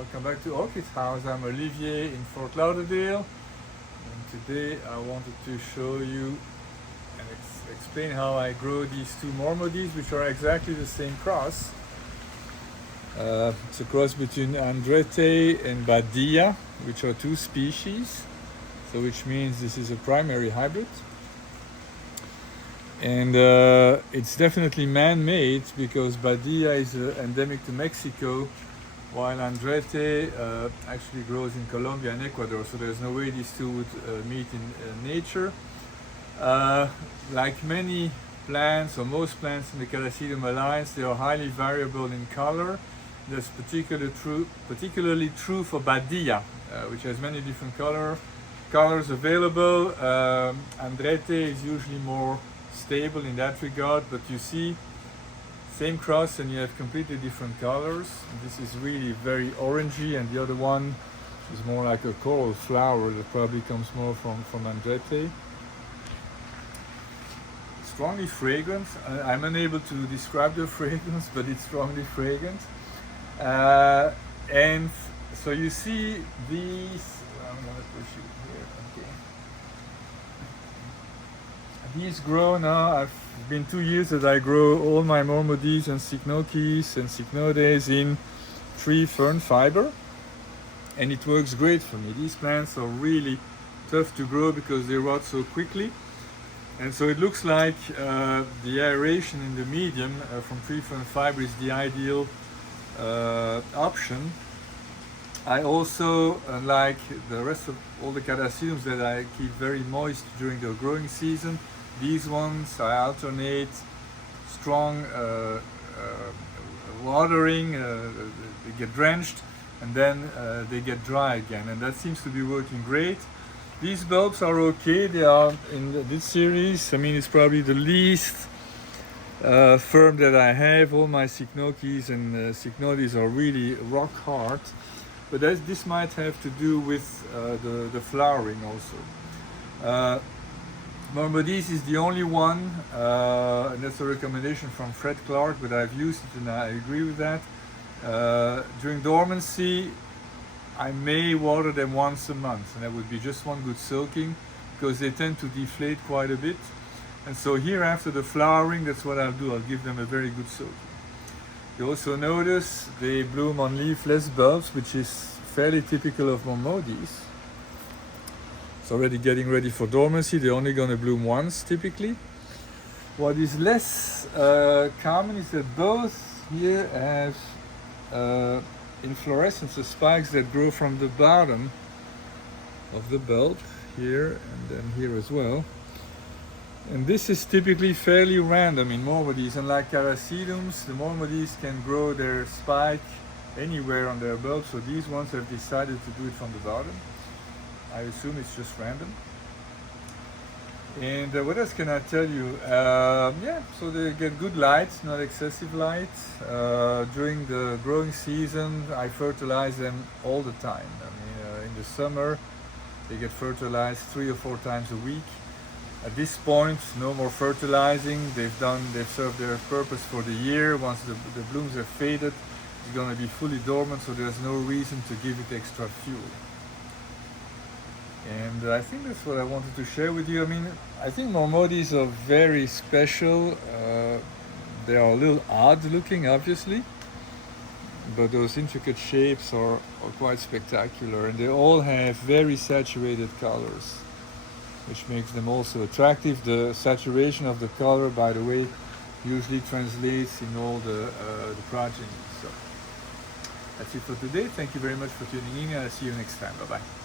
Welcome back to Orchid House. I'm Olivier in Fort Lauderdale, and today I wanted to show you and explain how I grow these two Mormodes, which are exactly the same cross. It's a cross between andreettae and badia, which are two species, so which means this is a primary hybrid. And it's definitely man-made because badia is endemic to Mexico, while andreettae actually grows in Colombia and Ecuador, so there's no way these two would meet in nature. Like many plants, or most plants in the Carassidium alliance, they are highly variable in color. That's particularly true for badia, which has many different colors available. Andreettae is usually more stable in that regard, but you see, same cross and you have completely different colors. This is really very orangey, and the other one is more like a coral flower that probably comes more from andreettae. Strongly fragrant. I'm unable to describe the fragrance, but it's strongly fragrant. And so you see these, I'm gonna push you here, okay. These grow now. I've been 2 years that I grow all my Mormodes and Cycnokis and Cycnodes in tree fern fiber, and it works great for me. These plants are really tough to grow because they rot so quickly, and so it looks like the aeration in the medium from tree fern fiber is the ideal option. I also, unlike the rest of all the Carassidiums that I keep very moist during the growing season, these ones I alternate strong watering, they get drenched, and then they get dry again, and that seems to be working great. These bulbs are okay. They are in this series. I mean, it's probably the least firm that I have. All my Cycnokis and Cycnodes are really rock hard, but this might have to do with the flowering also. Mormodes is the only one, and that's a recommendation from Fred Clark, but I've used it and I agree with that. During dormancy, I may water them once a month, and that would be just one good soaking, because they tend to deflate quite a bit. And so here after the flowering, that's what I'll do. I'll give them a very good soaking. You also notice they bloom on leafless bulbs, which is fairly typical of Mormodes. It's already getting ready for dormancy. They're only going to bloom once typically. What is less common is that both here have inflorescences, spikes that grow from the bottom of the bulb here and then here as well. And this is typically fairly random in Mormodes. Unlike Carassidiums, the Mormodes can grow their spike anywhere on their bulb, so these ones have decided to do it from the bottom. I assume it's just random. And what else can I tell you? Yeah, so they get good light, not excessive light. During the growing season, I fertilize them all the time. I mean, in the summer, they get fertilized 3 or 4 times a week. At this point, no more fertilizing. They've served their purpose for the year. Once the blooms have faded, it's going to be fully dormant, so there's no reason to give it extra fuel. And I think that's what I wanted to share with you. I mean, I think Mormodes are very special. They are a little odd looking, obviously, but those intricate shapes are quite spectacular, and they all have very saturated colors, which makes them also attractive. The saturation of the color, by the way, usually translates in all the progeny. So that's it for today. Thank you very much for tuning in, and I'll see you next time. Bye-bye.